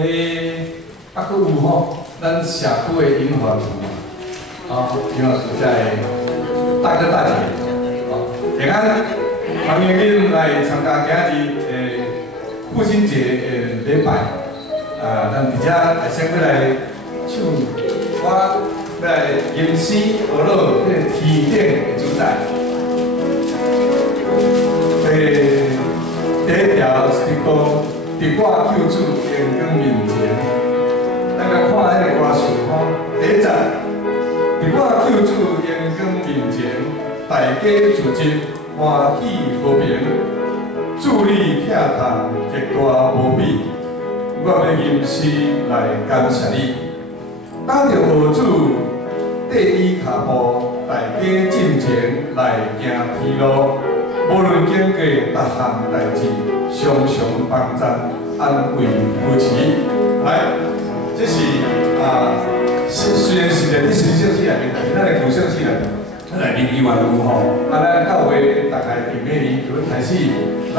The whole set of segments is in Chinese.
佫有吼，咱社区的银发族银发族在大哥大姐，平安，欢迎恁来参加今日父亲节的礼拜。咱伫遮先要来唱，我要来吟诗学乐迄个天顶的主宰。第一条是讲，伫我救主阳光面前，咱来看迄个歌词吼。第一节，伫我救主阳光面前，大家自集，欢喜和平，助力疼痛，极大无比。我要吟诗来感谢你，等着学主缀伊脚步，大家进前来行天路。无论经过各项代志，常常帮赞，安慰扶持。来，这是虽然是在你神圣诗内面，但是咱的旧圣诗内面，咱来灵意万有吼。咱到尾大概明年就开始来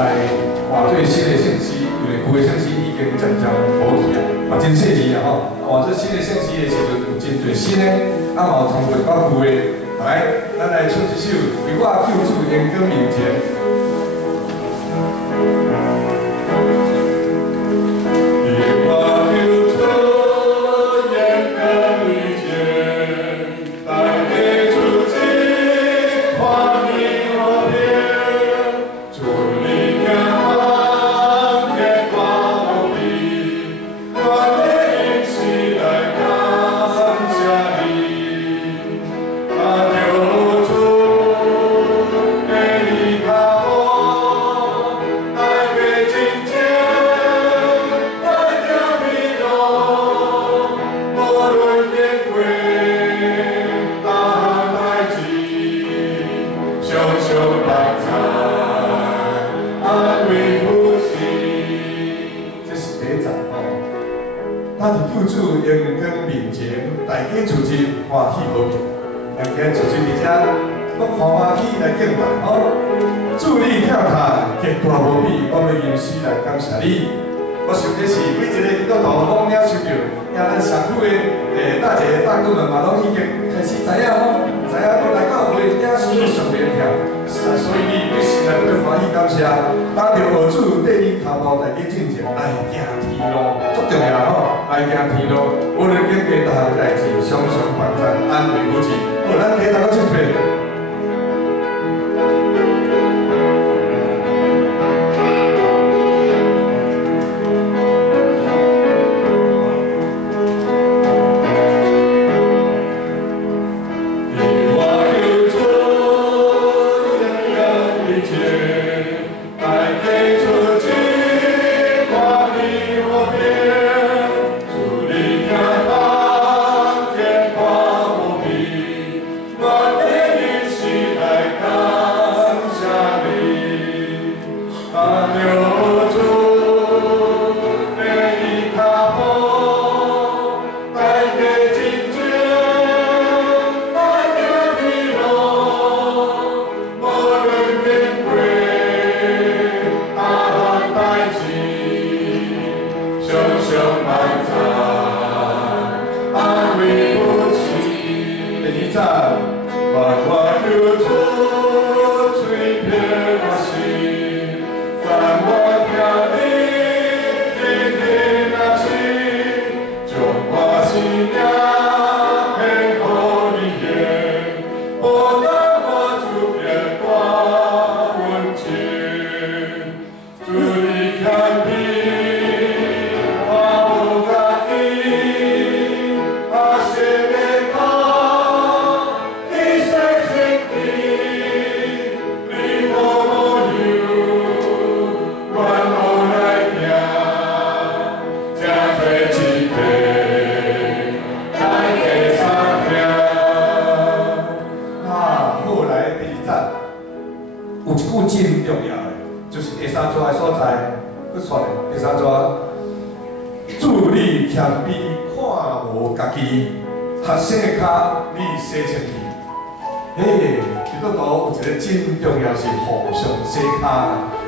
换做新的圣诗，因为旧的圣诗已经渐渐无去啊，真细腻啊吼。换做新的圣诗的时阵，有真侪新的，嘛有通过较旧的。来，咱来唱一首《伫我救主阳光面前》。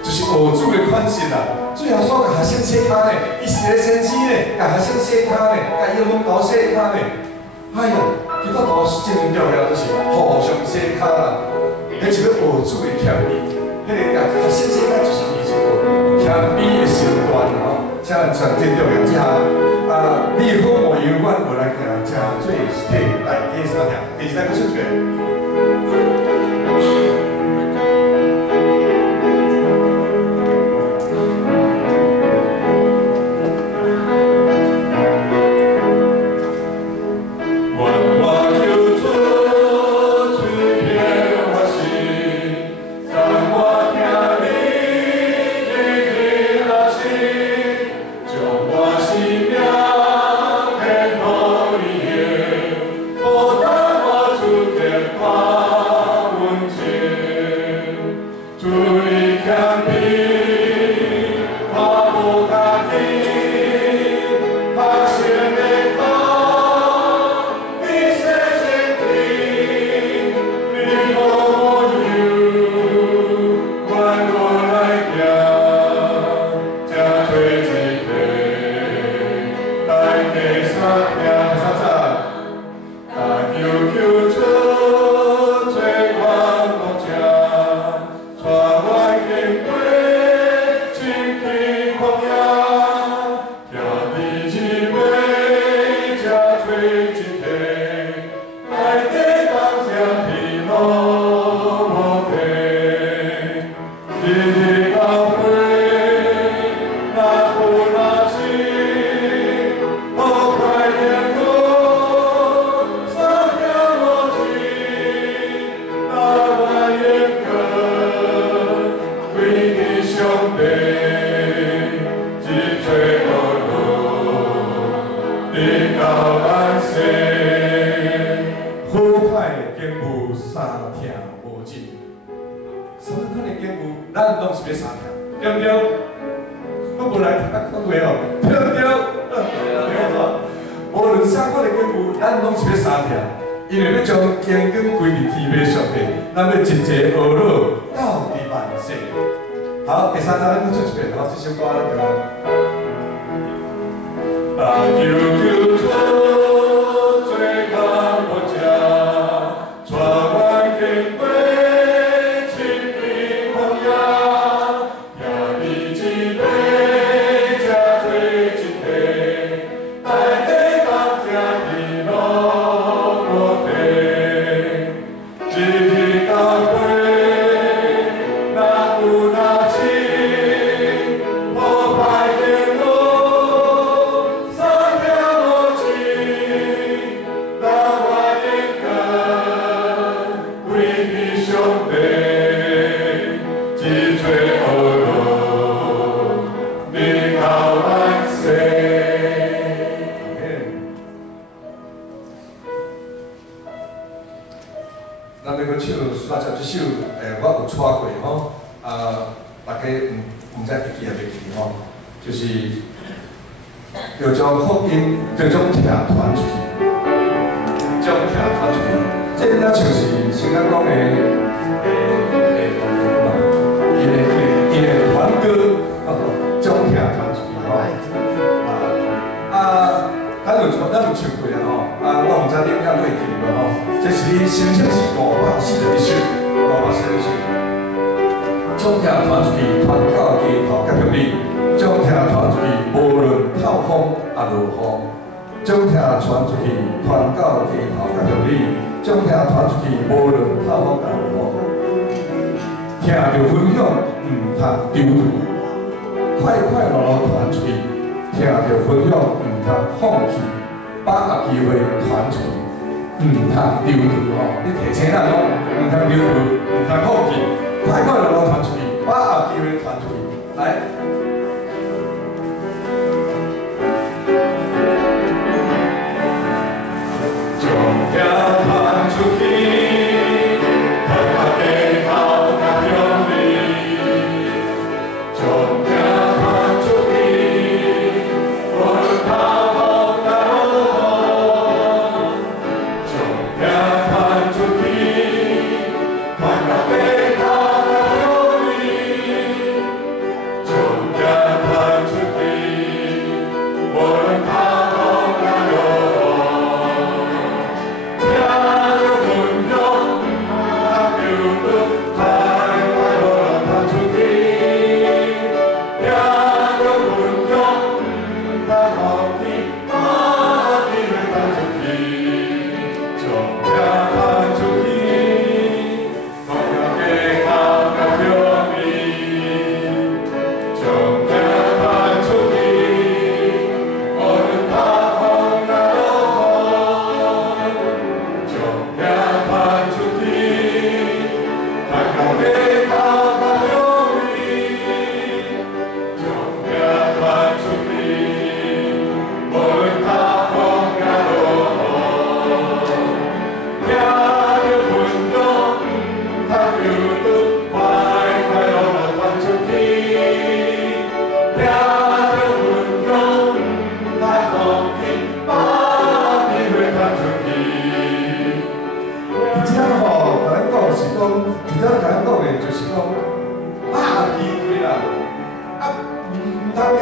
就是学主的款式啦。最后煞甲学生洗骹呢，伊是个先生呢，甲学生洗骹呢，甲英文豆洗骹呢。哎呀，基督徒真重要就是互相洗骹啦。迄是要学主的谦卑，迄个甲学生洗骹就是伊一个谦卑的身段吼。请全真重要一项你好我有阮无来行，真最是替大家三听，第三个出去。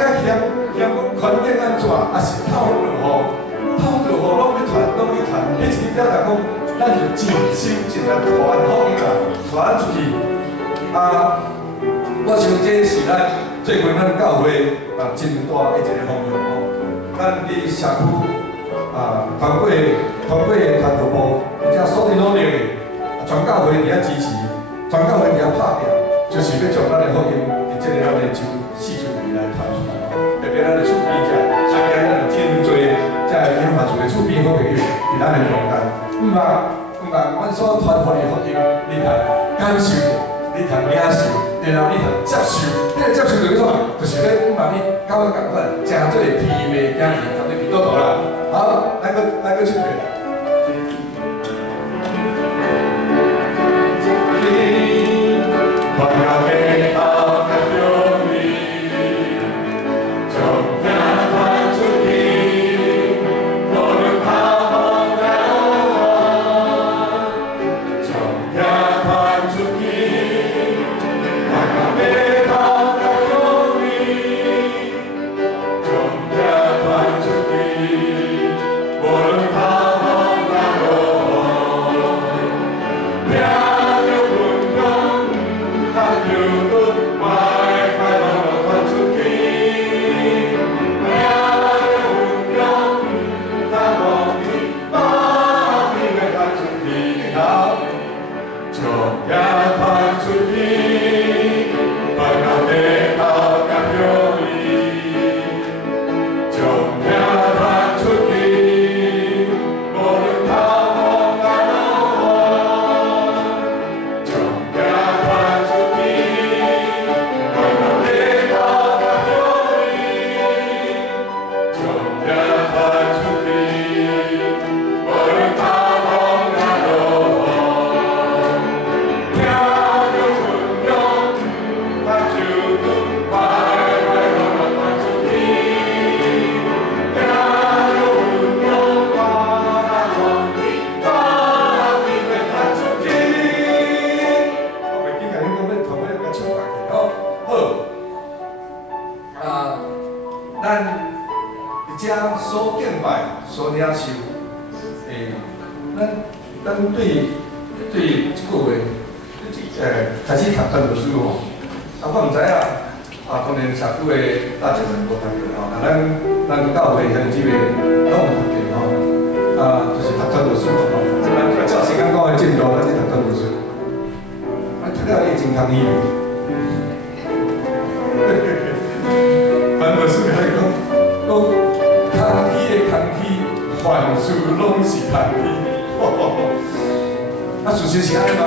个嫌讲环境安怎，也是透落雨，拢要传，拢要传。彼时表达讲，咱就尽心尽力传福音啦，传出去。我想这是咱最近咱教会真大的一个方向哦。咱伫社区通过传道部，而且所有努力的全教会伫遐支持，全教会伫遐拍拼，就是要将咱的福音伫这个咱的四周围来传出去。特别咱的厝边遮，虽然咱有真多遮的研发厝的厝边好朋友伫咱的中间，阮所传播的福音，你通感受，你通领受，然后你通接受。你接受就是啥？就是要你教我共款，真做甜的囝儿，绝对比多多啦。好，来个唱片。开始读传道书吼，我唔知影，当然社区的大家人无读着吼，咱教会兄姊妹拢有读着吼，就是读传道书吼，照时间讲的进度，咱去读传道书，读了你真通意。传道书来讲，空气的空气，凡事拢是空气。事实是安尼吗？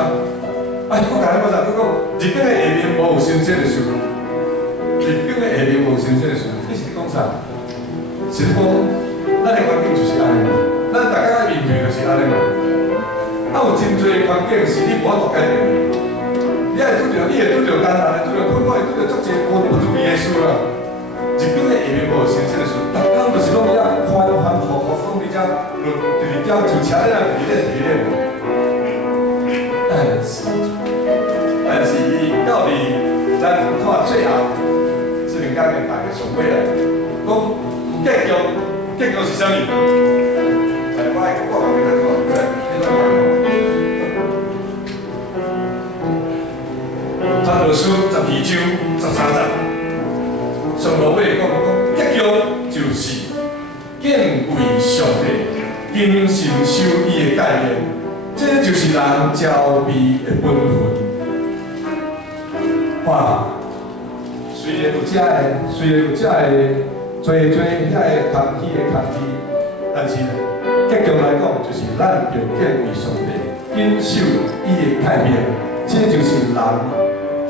我甲你讲啥？佮讲日本的下面无有新鲜的树，日本的下面无有新鲜的树，你是讲啥？是讲咱的环境就是安尼嘛，咱大家面对就是安尼嘛。有真侪环境是你无法度改变的，你会拄着艰难的，拄着困难的，拄着足侪不如意的事啦。日本的下面无有新鲜的树，逐工就是拢遐反复讲你遮，就是遮就车咧啦，提咧。但是到底咱看最后，这两家嘅大嘅上尾来，讲结局是啥物？我来讲俾你看，传道书12章13节，上落尾讲结局就是敬畏上帝，谨慎守伊嘅诫命。这就是人招美的本分。哇！虽然有遮个做遐个空气，但是结局来讲，就是咱要敬畏上帝，谨守伊的诫命，这就是人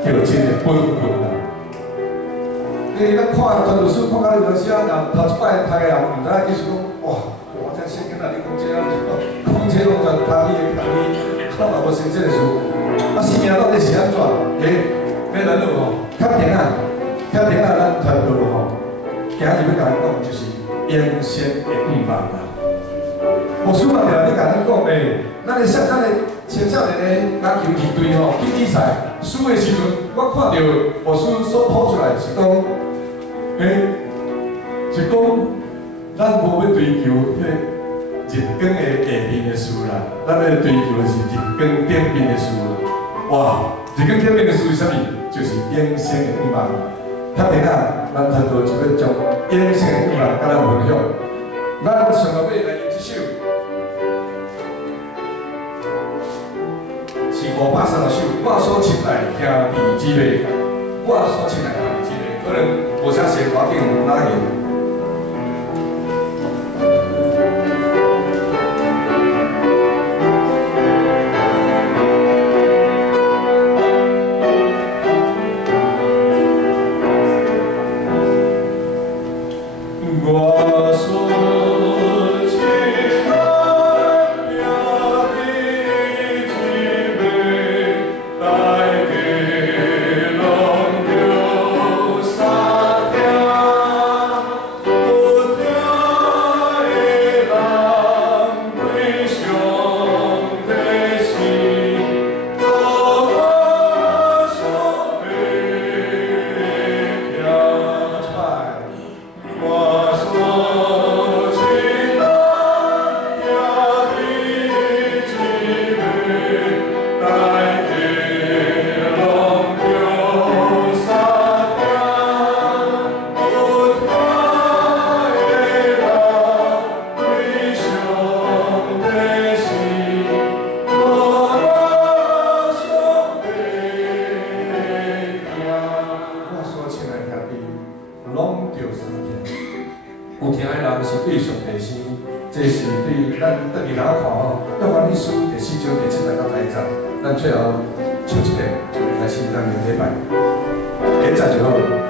叫真的本分啦。咱看传道书看到你写，人头一摆读个人唔知意思讲，哇！我这圣经啊，你讲这样，讲这拢全空气，咱嘛无新鲜的事。生命到底是安怎？要咱落吼，较平安，咱传道吼，今日要甲咱讲就是养生的预防啦。牧师嘛，常咧甲咱讲，咱的青少年的篮球球队吼去比赛输的时阵，我看到牧师所抛出来是讲，是讲咱无要追求迄日光的下面的事啦，咱要追求的是日光顶面的事。哇，日光顶面的事是啥物？就是永生的愿望。较定啊，咱团队就要将永生的愿望甲咱分享。咱上个尾来用这首，是530首。我所亲爱兄弟姊妹，我所亲爱兄弟姊妹，可能无啥写歌顶哪样。有听的人是对上帝生，这是对咱倒去哪看吼？约翰一书第4章第7节到8节，咱最后唱一遍就开始咱的礼拜，下一节就好。